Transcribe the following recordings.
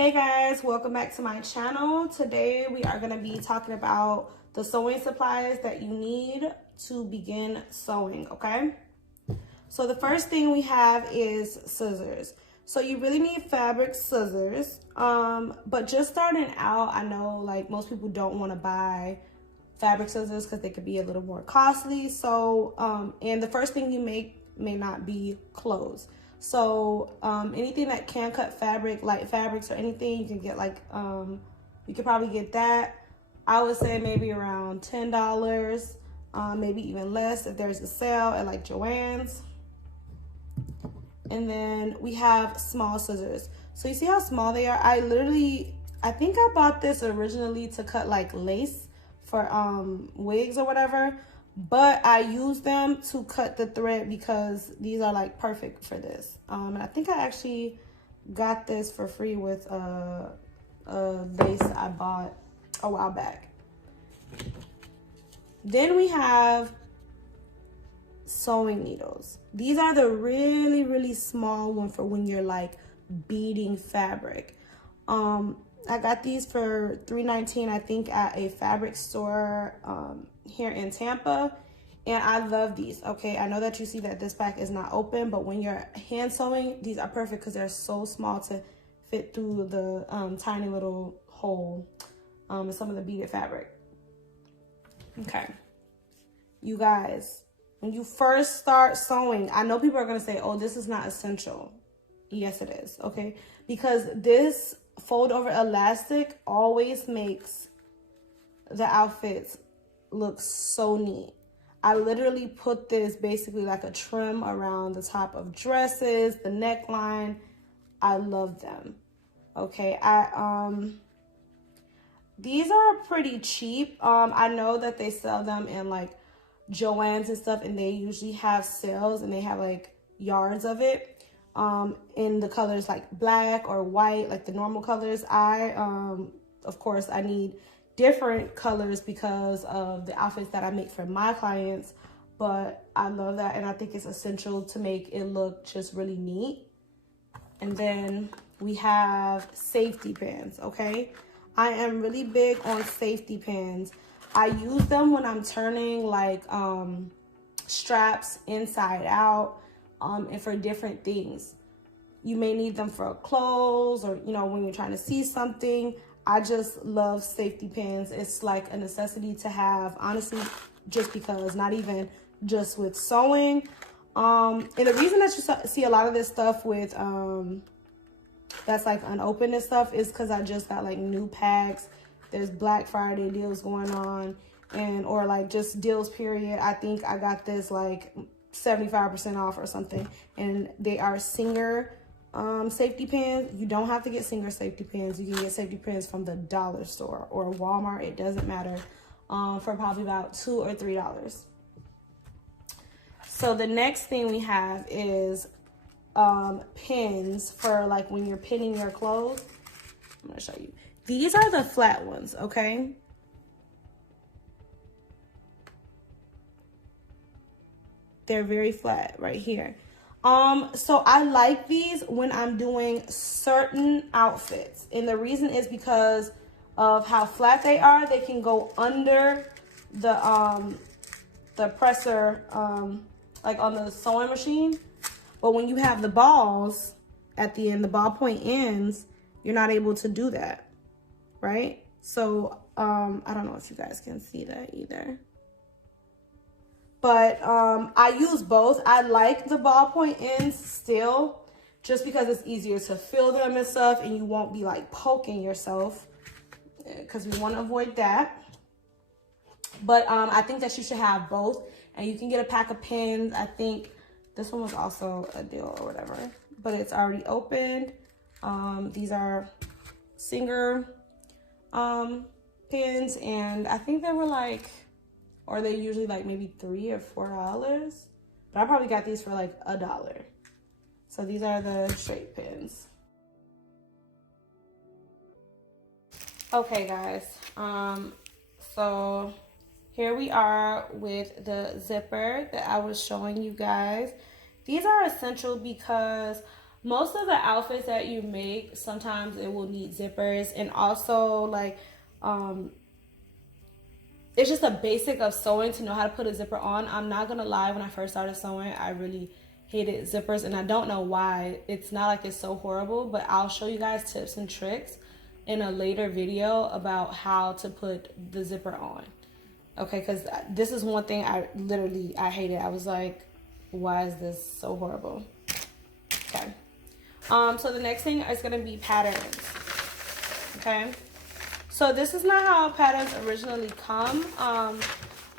Hey guys, welcome back to my channel. Today we are going to be talking about the sewing supplies that you need to begin sewing, okay? So the first thing we have is scissors. So you really need fabric scissors, but just starting out, I know like most people don't want to buy fabric scissors because they could be a little more costly. So, and the first thing you make may not be clothes. So anything that can cut fabric, light fabrics or anything, you can get like, you could probably get that. I would say maybe around $10, maybe even less if there's a sale at like Joann's. And then we have small scissors. So you see how small they are? I think I bought this originally to cut like lace for wigs or whatever. But I use them to cut the thread because these are like perfect for this. And I think I actually got this for free with a lace I bought a while back. Then we have sewing needles. These are the really, really small one for when you're like beading fabric. I got these for $3.19, I think, at a fabric store here in Tampa, and I love these. Okay, I know that you see that this pack is not open, but when you're hand sewing, these are perfect because they're so small to fit through the tiny little hole in some of the beaded fabric. Okay, you guys, when you first start sewing, I know people are gonna say, oh, this is not essential. Yes, it is, okay? Because this fold over elastic always makes the outfits look so neat. I literally put this basically like a trim around the top of dresses, the neckline. I love them. Okay, these are pretty cheap. I know that they sell them in like Joann's and stuff, and they usually have sales and they have like yards of it in the colors like black or white, like the normal colors. Of course I need different colors because of the outfits that I make for my clients, but I love that, and I think it's essential to make it look just really neat. And then we have safety pins. Okay, I am really big on safety pins. I use them when I'm turning like straps inside out and for different things. You may need them for clothes or, you know, when you're trying to see something. I just love safety pins. It's like a necessity to have, honestly, just because, not even just with sewing. And the reason that you see a lot of this stuff with that's like unopened and stuff is because I just got like new packs. There's Black Friday deals going on, and or like just deals period. I think I got this like 75% off or something, and they are Singer safety pins. You don't have to get Singer safety pins. You can get safety pins from the dollar store or Walmart. It doesn't matter, for probably about $2 or $3. So the next thing we have is pins for like when you're pinning your clothes. I'm gonna show you. These are the flat ones, okay? They're very flat right here. So I like these when I'm doing certain outfits. And the reason is because of how flat they are. They can go under the presser, like on the sewing machine. But when you have the balls at the end, the ballpoint ends, you're not able to do that, right? So I don't know if you guys can see that either. But I use both. I like the ballpoint ends still, just because it's easier to fill them and stuff, and you won't be like poking yourself, because we want to avoid that. But I think that you should have both, and you can get a pack of pins. I think this one was also a deal or whatever, but it's already opened. These are Singer pins, and I think they were like, or they usually like maybe $3 or $4, but I probably got these for like $1. So these are the straight pins. Okay guys, so here we are with the zipper that I was showing you guys. These are essential because most of the outfits that you make, sometimes it will need zippers, and also like it's just a basic of sewing to know how to put a zipper on. I'm not gonna lie, when I first started sewing, I really hated zippers, and I don't know why. It's not like it's so horrible, but I'll show you guys tips and tricks in a later video about how to put the zipper on. Okay, because this is one thing I hated. I was like, why is this so horrible? Okay. So the next thing is gonna be patterns. Okay. So this is not how patterns originally come,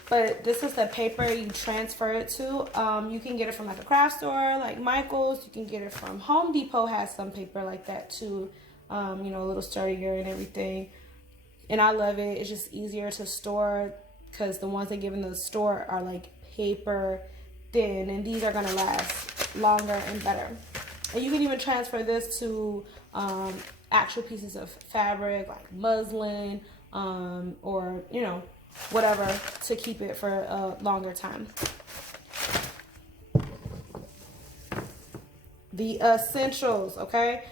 but this is the paper you transfer it to. You can get it from like a craft store, like Michael's. You can get it from Home Depot, has some paper like that too, you know, a little sturdier and everything. And I love it. It's just easier to store because the ones they give in the store are like paper thin, and these are gonna last longer and better. And you can even transfer this to actual pieces of fabric like muslin, or you know, whatever, to keep it for a longer time. The essentials, okay?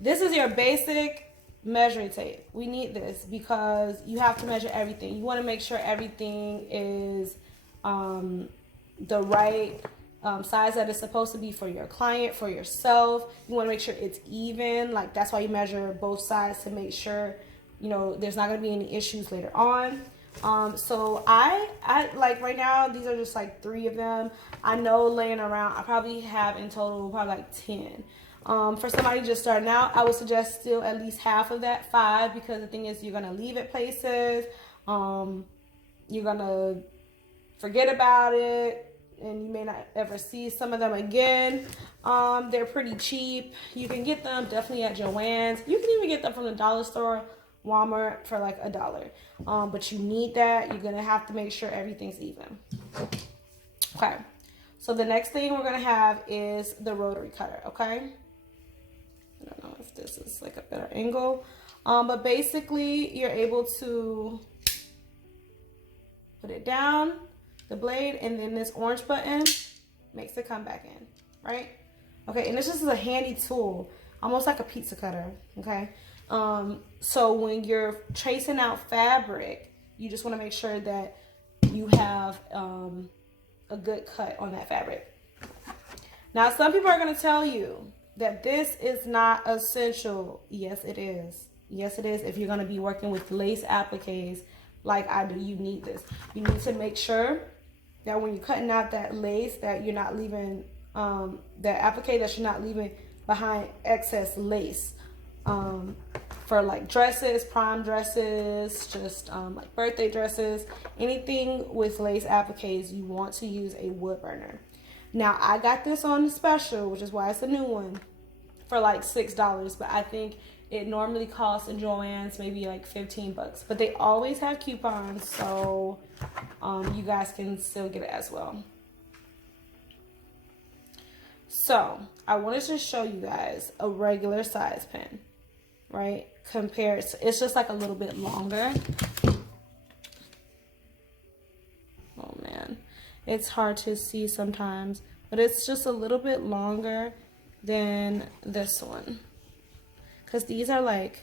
This is your basic measuring tape. We need this because you have to measure everything. You want to make sure everything is the right size that it's supposed to be for your client, for yourself. You want to make sure it's even. Like, that's why you measure both sides, to make sure, you know, there's not going to be any issues later on. So I like right now, these are just like 3 of them. I know laying around, I probably have in total probably like 10. For somebody just starting out, I would suggest still at least half of that, 5, because the thing is, you're going to leave it places. You're going to forget about it, and you may not ever see some of them again. They're pretty cheap. You can get them definitely at Joann's. You can even get them from the dollar store, Walmart, for like $1. But you need that. You're gonna have to make sure everything's even. Okay, so the next thing we're gonna have is the rotary cutter. Okay, I don't know if this is like a better angle, but basically you're able to put it down the blade, and then this orange button makes it come back in, right? Okay, and this just is a handy tool, almost like a pizza cutter. Okay, so when you're tracing out fabric, you just want to make sure that you have a good cut on that fabric. Now, some people are going to tell you that this is not essential. Yes, it is. Yes, it is. If you're going to be working with lace appliques like I do, you need this. You need to make sure that when you're cutting out that lace, that you're not leaving that applique, that you're not leaving behind excess lace. For like dresses, prom dresses, just like birthday dresses, anything with lace appliques, you want to use a wood burner. Now, I got this on the special, which is why it's a new one, for like $6, but I think it normally costs in Joann's maybe like $15, but they always have coupons, so you guys can still get it as well. So I wanted to show you guys a regular size pen, right? Compared to, it's just like a little bit longer. Oh man, it's hard to see sometimes, but it's just a little bit longer than this one, because these are like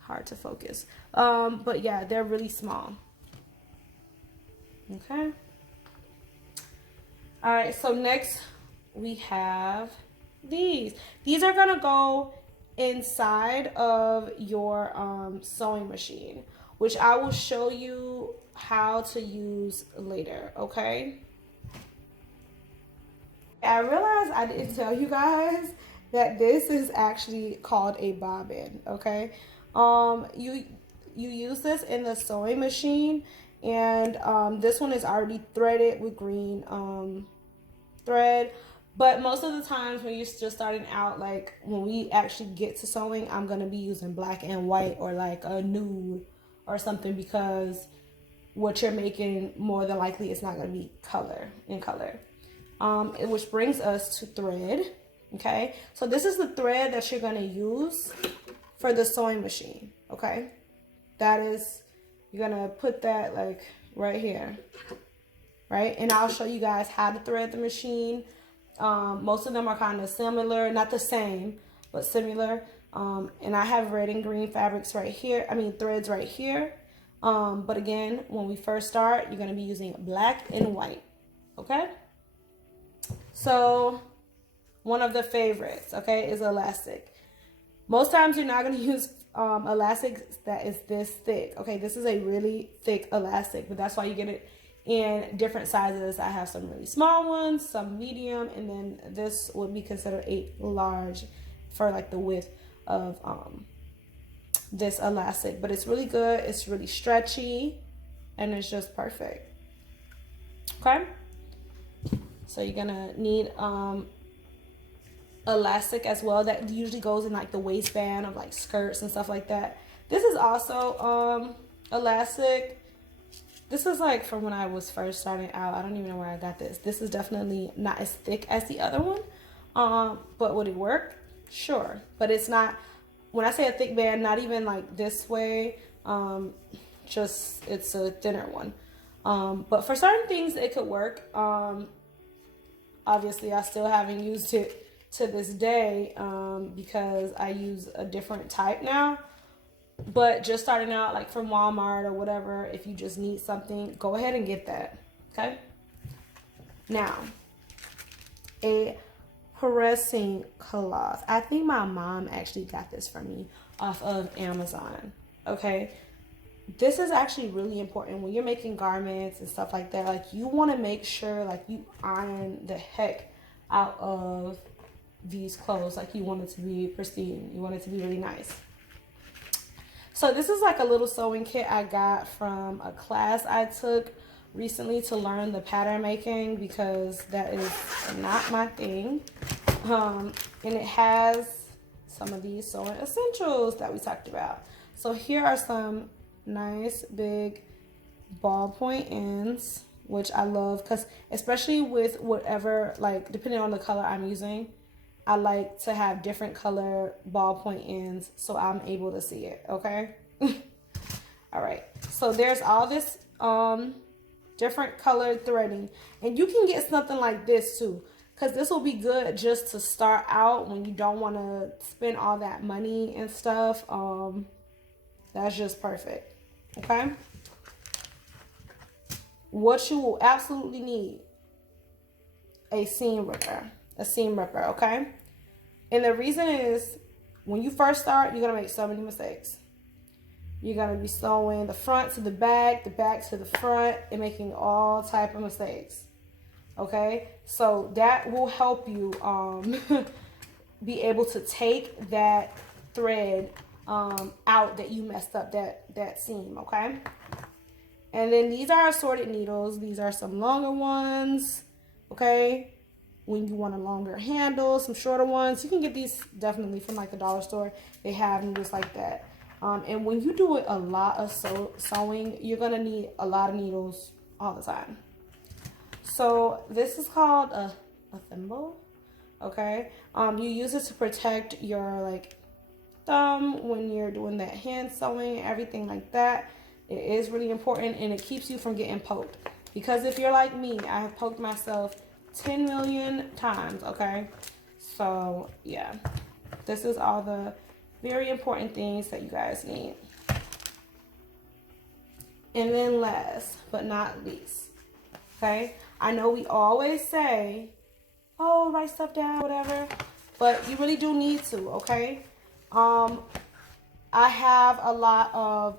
hard to focus. But yeah, they're really small. Okay. All right, so next we have these. These are gonna go inside of your sewing machine, which I will show you how to use later. Okay. I realized I didn't tell you guys that this is actually called a bobbin. Okay. You use this in the sewing machine, and this one is already threaded with green thread. But most of the times when you're just starting out, like when we actually get to sewing, I'm going to be using black and white, or like a nude or something, because what you're making more than likely is not going to be in color. Which brings us to thread. Okay, so this is the thread that you're going to use for the sewing machine. Okay, that is, you're going to put that like right here, right? And I'll show you guys how to thread the machine. Most of them are kind of similar, not the same, but similar. And I have red and green fabrics right here. I mean, threads right here. But again, when we first start, you're going to be using black and white. Okay. So one of the favorites, okay, is elastic. Most times you're not going to use elastic that is this thick. Okay, this is a really thick elastic, but that's why you get it in different sizes. I have some really small ones, some medium, and then this would be considered a large for like the width of this elastic. But it's really good, it's really stretchy, and it's just perfect. Okay, so you're gonna need elastic as well. That usually goes in like the waistband of like skirts and stuff like that. This is also elastic. This is like from when I was first starting out. I don't even know where I got this. This is definitely not as thick as the other one. But would it work? Sure. But it's not, when I say a thick band, not even like this way. Just, it's a thinner one. But for certain things, it could work. Obviously, I still haven't used it to this day because I use a different type now. But just starting out, like from Walmart or whatever, if you just need something, go ahead and get that. Okay. Now, a pressing cloth. I think my mom actually got this for me off of Amazon. Okay. This is actually really important when you're making garments and stuff like that. Like, you want to make sure like you iron the heck out of these clothes. Like, you want it to be pristine. You want it to be really nice. So this is like a little sewing kit I got from a class I took recently to learn the pattern making, because that is not my thing. And it has some of these sewing essentials that we talked about. So here are some nice big ballpoint ends, which I love, because especially with whatever, like depending on the color I'm using, I like to have different color ballpoint ends so I'm able to see it. Okay. All right, so there's all this different colored threading, and you can get something like this too, because this will be good just to start out when you don't want to spend all that money and stuff. That's just perfect. Okay, what you will absolutely need: a seam ripper. Okay. And the reason is, when you first start, you're gonna make so many mistakes. You're gonna be sewing the front to the back to the front, and making all type of mistakes. Okay, so that will help you be able to take that thread out that you messed up that seam. Okay, and then these are assorted needles. These are some longer ones. Okay. When you want a longer handle, some shorter ones, you can get these definitely from like the dollar store. They have needles like that. And when you do a lot of sewing, you're gonna need a lot of needles all the time. So this is called a thimble. Okay. You use it to protect your like thumb when you're doing that hand sewing, everything like that. It is really important, and it keeps you from getting poked. Because if you're like me, I have poked myself 10 million times. Okay, so yeah, this is all the very important things that you guys need. And then last but not least, okay, I know we always say, oh, write stuff down, whatever, but you really do need to. Okay, I have a lot of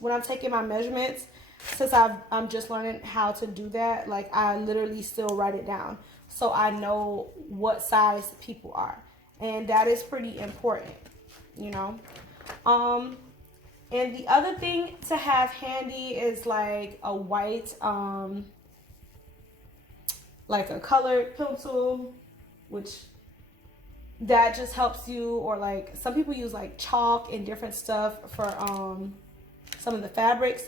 when I'm taking my measurements, since I'm just learning how to do that, like I literally still write it down so I know what size people are, and that is pretty important, you know. And the other thing to have handy is like a white like a colored pencil, which that just helps you, or like some people use like chalk and different stuff for some of the fabrics.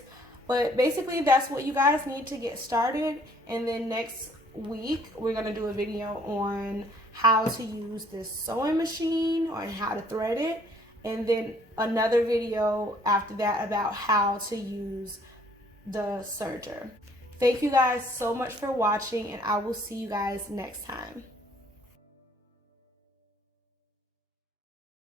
But basically, that's what you guys need to get started. And then next week, we're going to do a video on how to use this sewing machine or how to thread it. And then another video after that about how to use the serger. Thank you guys so much for watching, and I will see you guys next time.